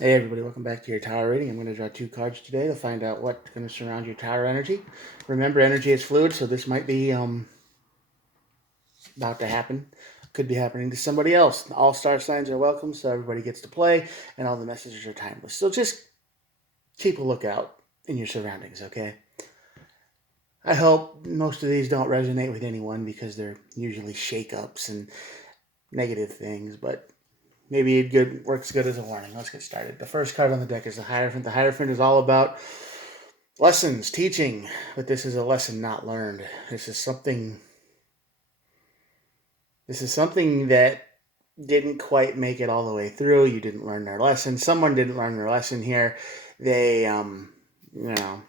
Hey everybody, welcome back to your tower reading. I'm going to draw two cards today to find out what's going to surround your tower energy. Remember, energy is fluid, so this might be about to happen. Could be happening to somebody else. All star signs are welcome, so everybody gets to play, and all the messages are timeless. So just keep a lookout in your surroundings, okay? I hope most of these don't resonate with anyone because they're usually shakeups and negative things, but maybe it good works good as a warning. Let's get started. The first card on the deck is the Hierophant. The Hierophant is all about lessons, teaching, but this is a lesson not learned. This is something that didn't quite make it all the way through. You didn't learn their lesson. Someone didn't learn their lesson here. They you know,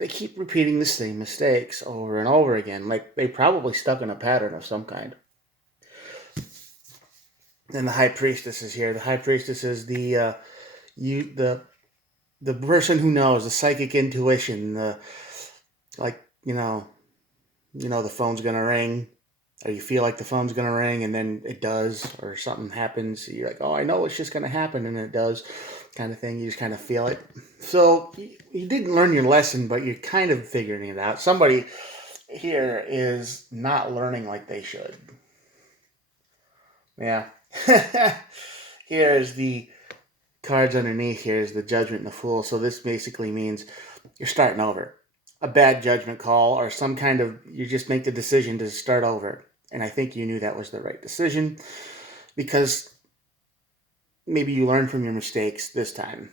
they keep repeating the same mistakes over and over again. Like they probably stuck in a pattern of some kind. Then the High Priestess is here. The High Priestess is you the person who knows, the psychic intuition, the like, the phone's gonna ring, or you feel like the phone's gonna ring, and then it does, or something happens. You're like, oh, I know it's just gonna happen, and it does, kind of thing. You just kind of feel it. So you didn't learn your lesson, but you're kind of figuring it out. Somebody here is not learning like they should. Yeah. Here's the cards underneath. Here's the Judgment and the Fool. So this basically means you're starting over. A bad judgment call or some kind of, you just make the decision to start over. And I think you knew that was the right decision because maybe you learned from your mistakes this time.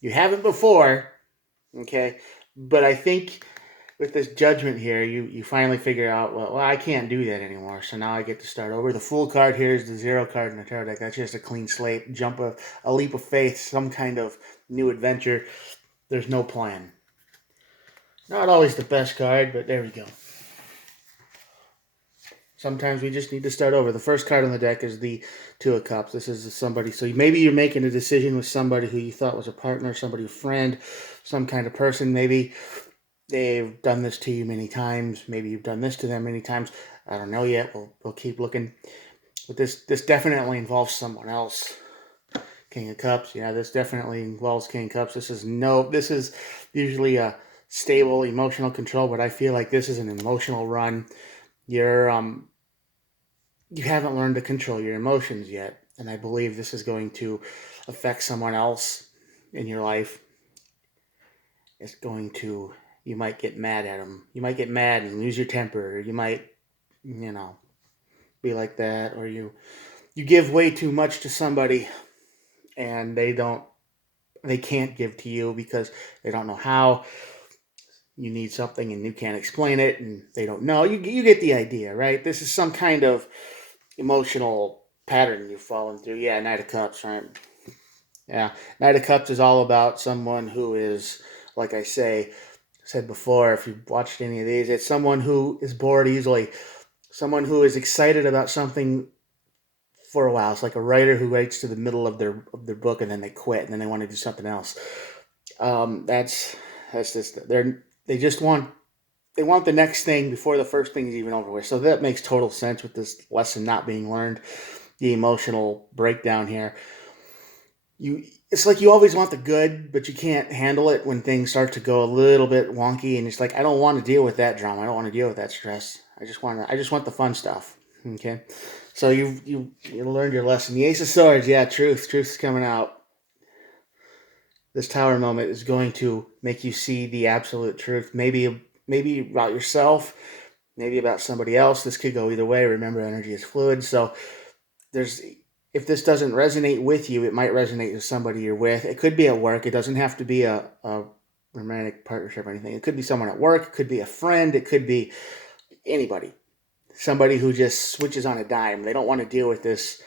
You haven't before, okay? But I think with this judgment here, you finally figure out, well, I can't do that anymore. So now I get to start over. The Fool card here is the 0 card in the tarot deck. That's just a clean slate, a leap of faith, some kind of new adventure. There's no plan. Not always the best card, but there we go. Sometimes we just need to start over. The first card on the deck is the Two of Cups. This is somebody. So maybe you're making a decision with somebody who you thought was a partner, somebody, a friend, some kind of person. Maybe they've done this to you many times. Maybe you've done this to them many times. I don't know yet. We'll keep looking. But this definitely involves someone else. King of Cups. Yeah, this definitely involves King of Cups. This is usually a stable emotional control, but I feel like this is an emotional run. You haven't learned to control your emotions yet, and I believe this is going to affect someone else in your life. It's going to, you might get mad at them. You might get mad and lose your temper. Or you might, be like that, or you give way too much to somebody, and they can't give to you because they don't know how. You need something and you can't explain it, and they don't know. You get the idea, right? This is some kind of emotional pattern you've fallen through. Yeah, Knight of Cups, right? Yeah, Knight of Cups is all about someone who is, like said before, if you've watched any of these, it's someone who is bored easily, someone who is excited about something for a while. It's like a writer who writes to the middle of their book and then they quit and then they want to do something else. That's just they just want they want the next thing before the first thing is even over with. So that makes total sense with this lesson not being learned. The emotional breakdown here. It's like you always want the good, but you can't handle it when things start to go a little bit wonky, and it's like I don't want to deal with that drama. I don't want to deal with that stress. I just want the fun stuff. Okay, so you learned your lesson. The Ace of Swords, yeah, truth's coming out. This tower moment is going to make you see the absolute truth. Maybe about yourself, maybe about somebody else. This could go either way. Remember, energy is fluid, so there's if this doesn't resonate with you, it might resonate with somebody you're with. It could be at work. It doesn't have to be a romantic partnership or anything. It could be someone at work. It could be a friend. It could be anybody. Somebody who just switches on a dime. They don't want to deal with this.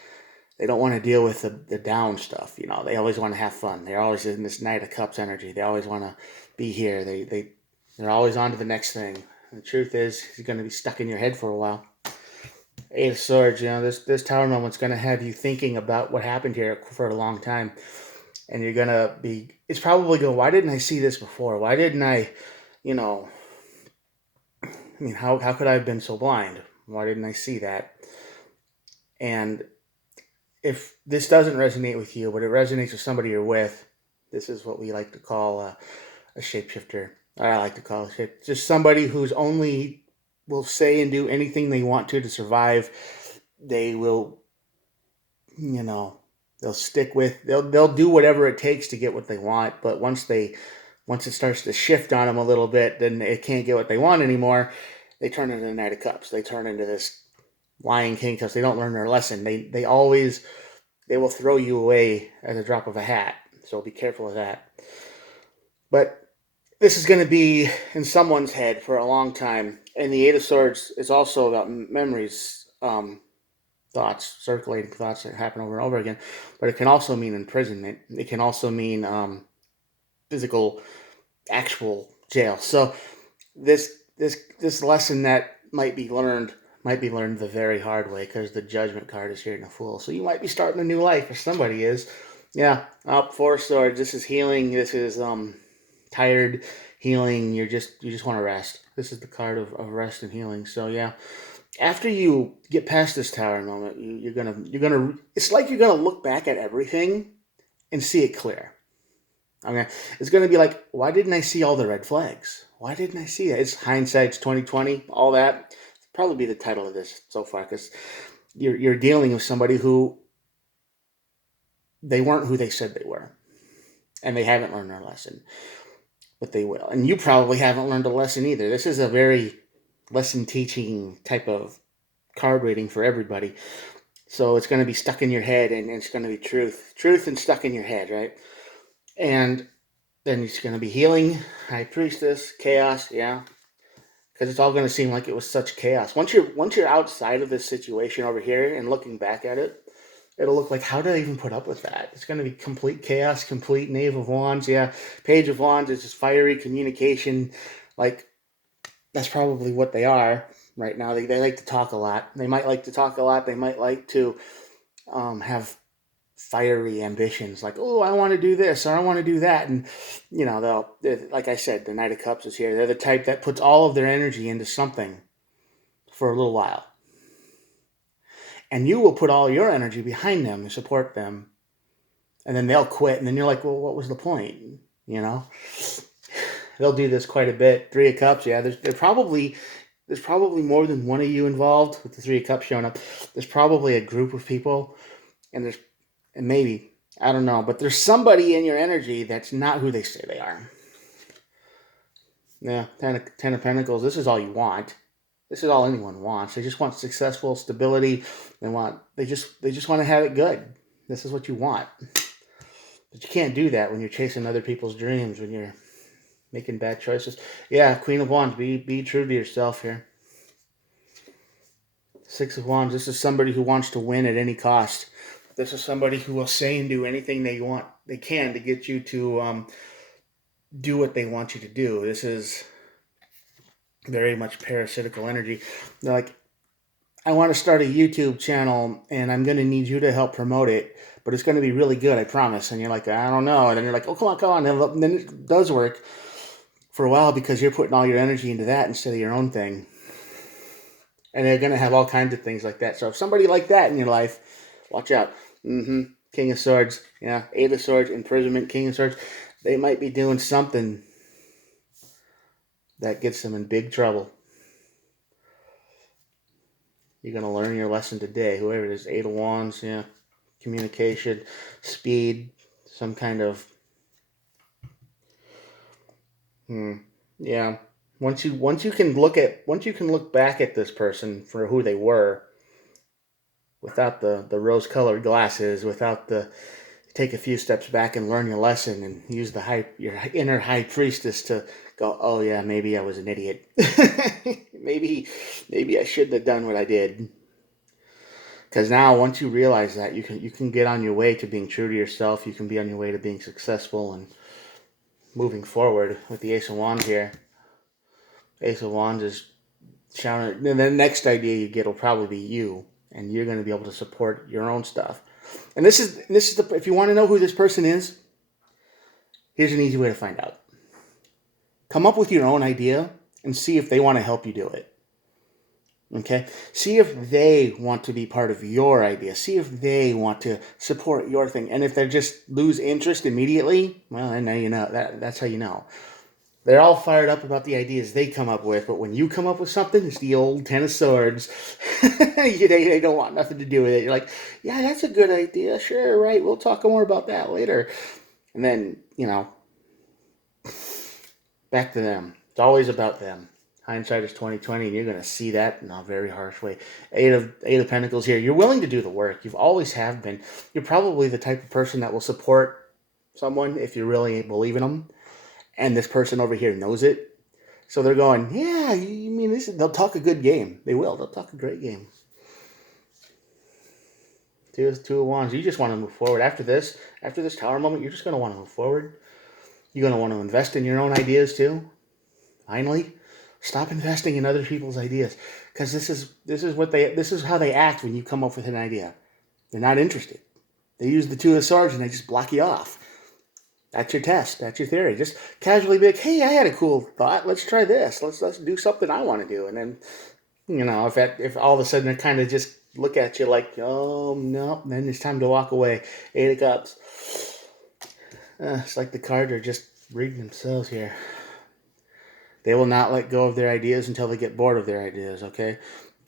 They don't want to deal with the down stuff. They always want to have fun. They're always in this Knight of Cups energy. They always want to be here. They're always on to the next thing. And the truth is, he's going to be stuck in your head for a while. Eight of Swords, this tower moment's going to have you thinking about what happened here for a long time. And you're going to be, it's probably going, why didn't I see this before? Why didn't you know, how could I have been so blind? Why didn't I see that? And if this doesn't resonate with you, but it resonates with somebody you're with, this is what we like to call a shapeshifter. I like to call it just somebody who's only will say and do anything they want to survive. They will, you know, they'll stick with they'll do whatever it takes to get what they want. But once it starts to shift on them a little bit, then they can't get what they want anymore. They turn into the Knight of Cups. They turn into this Lion King because they don't learn their lesson. They will throw you away at a drop of a hat. So be careful of that. But this is going to be in someone's head for a long time. And the Eight of Swords is also about memories, thoughts, circulating thoughts that happen over and over again. But it can also mean imprisonment. It can also mean physical, actual jail. So this lesson that might be learned the very hard way, because the Judgment card is here in the Fool. So you might be starting a new life, or somebody is. Yeah, up Four Swords. This is healing. This is tired, healing. You just want to rest. This is the card of rest and healing. So yeah, after you get past this Tower moment, you're gonna. It's like you're gonna look back at everything and see it clear. I mean, it's gonna be like, why didn't I see all the red flags? Why didn't I see that? It's hindsight's 2020. All that. Probably be the title of this so far, because you're dealing with somebody who they weren't who they said they were, and they haven't learned their lesson, but they will. And you probably haven't learned a lesson either. This is a very lesson teaching type of card reading for everybody. So it's going to be stuck in your head, and it's going to be truth and stuck in your head, right? And then it's going to be healing, High Priestess, chaos, yeah. Because it's all going to seem like it was such chaos. Once you're outside of this situation over here and looking back at it, it'll look like, how did I even put up with that? It's going to be complete chaos, complete Knave of Wands. Yeah, Page of Wands is just fiery communication. Like, that's probably what they are right now. They like to talk a lot. They might like to talk a lot. They might like to have fiery ambitions, like, oh, I want to do this or I want to do that. And, you know, like I said, the Knight of Cups is here. They're the type that puts all of their energy into something for a little while. And you will put all your energy behind them and support them. And then they'll quit. And then you're like, well, what was the point? You know? They'll do this quite a bit. Three of Cups, yeah. There's probably more than one of you involved with the Three of Cups showing up. There's probably a group of people. And maybe, I don't know, but there's somebody in your energy that's not who they say they are. Yeah, Ten of Pentacles. This is all you want. This is all anyone wants. They just want successful stability. They just want to have it good. This is what you want. But you can't do that when you're chasing other people's dreams, when you're making bad choices. Yeah, Queen of Wands. Be true to yourself here. Six of Wands. This is somebody who wants to win at any cost. This is somebody who will say and do anything they can to get you to do what they want you to do. This is very much parasitical energy. They're like, I want to start a YouTube channel, and I'm going to need you to help promote it, but it's going to be really good, I promise. And you're like, I don't know. And then you're like, oh, come on. And then it does work for a while because you're putting all your energy into that instead of your own thing. And they're going to have all kinds of things like that. So if somebody like that in your life, watch out. King of Swords. Yeah. Eight of Swords. Imprisonment. King of Swords. They might be doing something that gets them in big trouble. You're going to learn your lesson today. Whoever it is. Eight of Wands. Yeah. Communication. Speed. Some kind of... Yeah. Once you can look back at this person for who they were, without the rose-colored glasses, take a few steps back and learn your lesson and use your inner high priestess to go, oh yeah, maybe I was an idiot. maybe I shouldn't have done what I did. Because now, once you realize that, you can get on your way to being true to yourself. You can be on your way to being successful and moving forward with the Ace of Wands here. Ace of Wands is shouting. And the next idea you get will probably be you, and you're going to be able to support your own stuff. And this is if you want to know who this person is, here's an easy way to find out. Come up with your own idea and see if they want to help you do it. Okay? See if they want to be part of your idea. See if they want to support your thing. And if they just lose interest immediately, well, then now you know. That's how you know. They're all fired up about the ideas they come up with, but when you come up with something, it's the old Ten of Swords. They don't want nothing to do with it. You're like, yeah, that's a good idea. Sure, right. We'll talk more about that later. And then, back to them. It's always about them. Hindsight is 2020, and you're going to see that in a very harsh way. Eight of Pentacles here. You're willing to do the work. You've always have been. You're probably the type of person that will support someone if you really believe in them. And this person over here knows it. So they're going, yeah, you mean this? They'll talk a good game. They will. They'll talk a great game. Two of Wands. You just want to move forward. After this Tower moment, you're just going to want to move forward. You're going to want to invest in your own ideas too. Finally, stop investing in other people's ideas, because this is how they act when you come up with an idea. They're not interested. They use the Two of Swords and they just block you off. That's your test. That's your theory. Just casually be like, hey, I had a cool thought. Let's try this. Let's do something I want to do. And then, if all of a sudden they kind of just look at you like, oh, no, then it's time to walk away. Eight of Cups. It's like the cards are just reading themselves here. They will not let go of their ideas until they get bored of their ideas, okay?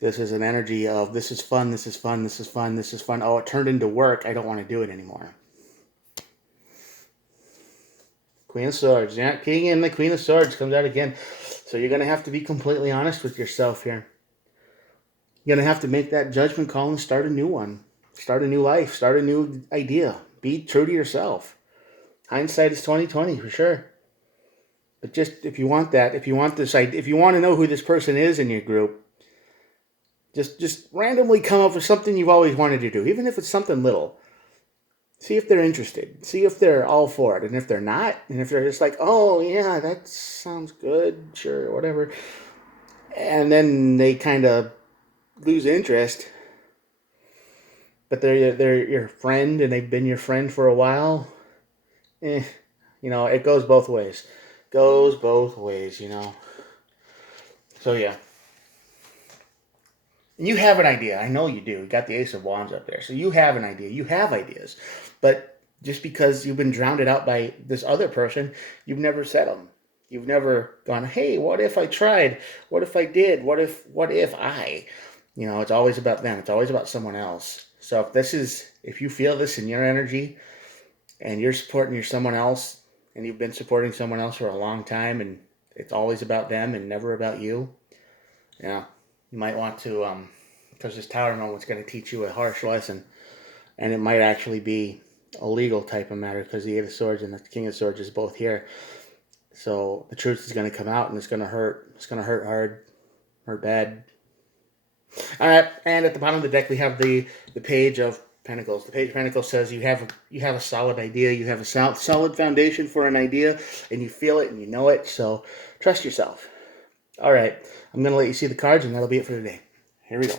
This is an energy of, this is fun, this is fun, this is fun, this is fun. Oh, it turned into work. I don't want to do it anymore. Queen of Swords. Yeah, King and the Queen of Swords comes out again. So you're going to have to be completely honest with yourself here. You're going to have to make that judgment call and start a new one. Start a new life. Start a new idea. Be true to yourself. Hindsight is 2020 for sure. But just if you want that, if you want this idea, if you want to know who this person is in your group, just randomly come up with something you've always wanted to do, even if it's something little. See if they're interested. See if they're all for it. And if they're not, and if they're just like, oh, yeah, that sounds good, sure, whatever. And then they kind of lose interest. But they're your friend, and they've been your friend for a while. It goes both ways. Goes both ways, So, yeah. And you have an idea. I know you do. You got the Ace of Wands up there. So you have an idea. You have ideas. But just because you've been drowned out by this other person, you've never said them. You've never gone, hey, what if I tried? What if I did? What if I? It's always about them. It's always about someone else. So if you feel this in your energy and you're supporting someone else and you've been supporting someone else for a long time and it's always about them and never about you, yeah. You might want to, because this Tower moment's going to teach you a harsh lesson, and it might actually be a legal type of matter because the Eight of Swords and the King of Swords is both here. So the truth is going to come out, and it's going to hurt. It's going to hurt hard, hurt bad. All right, and at the bottom of the deck we have the Page of Pentacles. The Page of Pentacles says you have a solid idea, you have a solid foundation for an idea, and you feel it and you know it. So trust yourself. All right, I'm going to let you see the cards, and that'll be it for today. Here we go.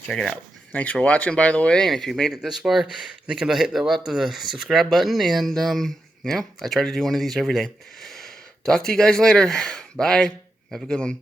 Check it out. Thanks for watching, by the way, and if you made it this far, think about hitting the subscribe button, and, I try to do one of these every day. Talk to you guys later. Bye. Have a good one.